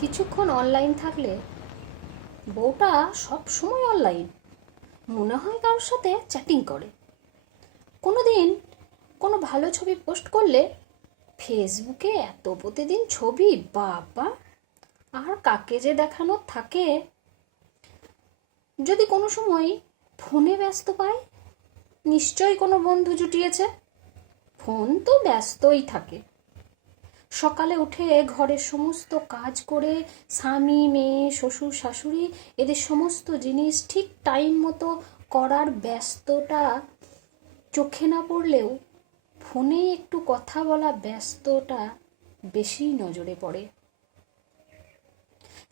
কিছুক্ষণ অনলাইন থাকলে বউটা সব সময় অনলাইন মনে হয় কারোর সাথে চ্যাটিং করে। কোনো দিন কোনো ভালো ছবি পোস্ট করলে ফেসবুকে এত প্রতিদিন ছবি, বাবা! আর কাকে যে দেখানো থাকে? যদি কোনো সময় ফোনে ব্যস্ত পায় নিশ্চয়ই কোনো বন্ধু জুটিয়েছে। ফোন তো ব্যস্তই থাকে। সকালে উঠে ঘরের সমস্ত কাজ করে স্বামী, মেয়ে, শ্বশুর, শাশুড়ি এদের সমস্ত জিনিস ঠিক টাইম মতো করার ব্যস্ততা চোখে না পড়লেও ফোনে একটু কথা বলা ব্যস্তটা বেশি নজরে পড়ে।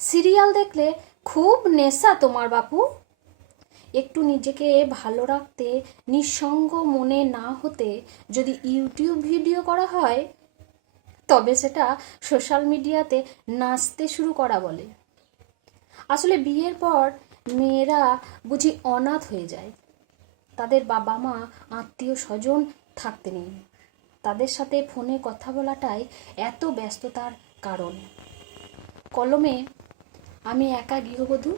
সিরিয়াল দেখলে খুব নেশা তোমার বাপু। একটু নিজেকে ভালো রাখতে, নিঃসঙ্গ মনে না হতে যদি ইউটিউব ভিডিও করা হয় তবে সেটা সোশ্যাল মিডিয়াতে নাচতে শুরু করা বলে। আসলে বিয়ের পর মেয়েরা বুঝি অনাথ হয়ে যায়। তাদের বাবা মা আত্মীয় স্বজন থাকতে নেই। তাদের সাথে ফোনে কথা বলাটাই এত ব্যস্ততার কারণ। কলমে, আমি একা গৃহবধূ,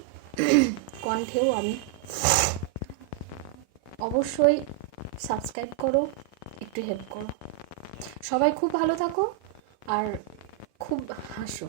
কণ্ঠেও আমি। অবশ্যই সাবস্ক্রাইব করো, একটু হেল্প করো। সবাই খুব ভালো থাকো। আর খুব হাসো